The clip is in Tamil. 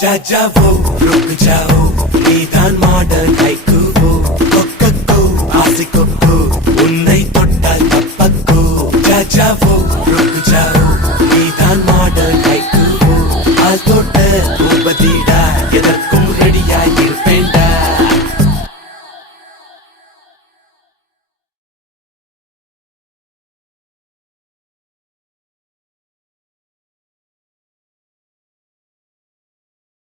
जा जाओ रुक जाओ நீதான் மாடர்ன் ஹைக்கூவோ கொக்கோ ஆசிக்கோ உன்னை தொட்டால் தப்பக்கோ जा जाओ रुक जाओ நீதான் மாடர்ன் ஹைக்கூவோ ஆல் தொட்ட பூபதிடா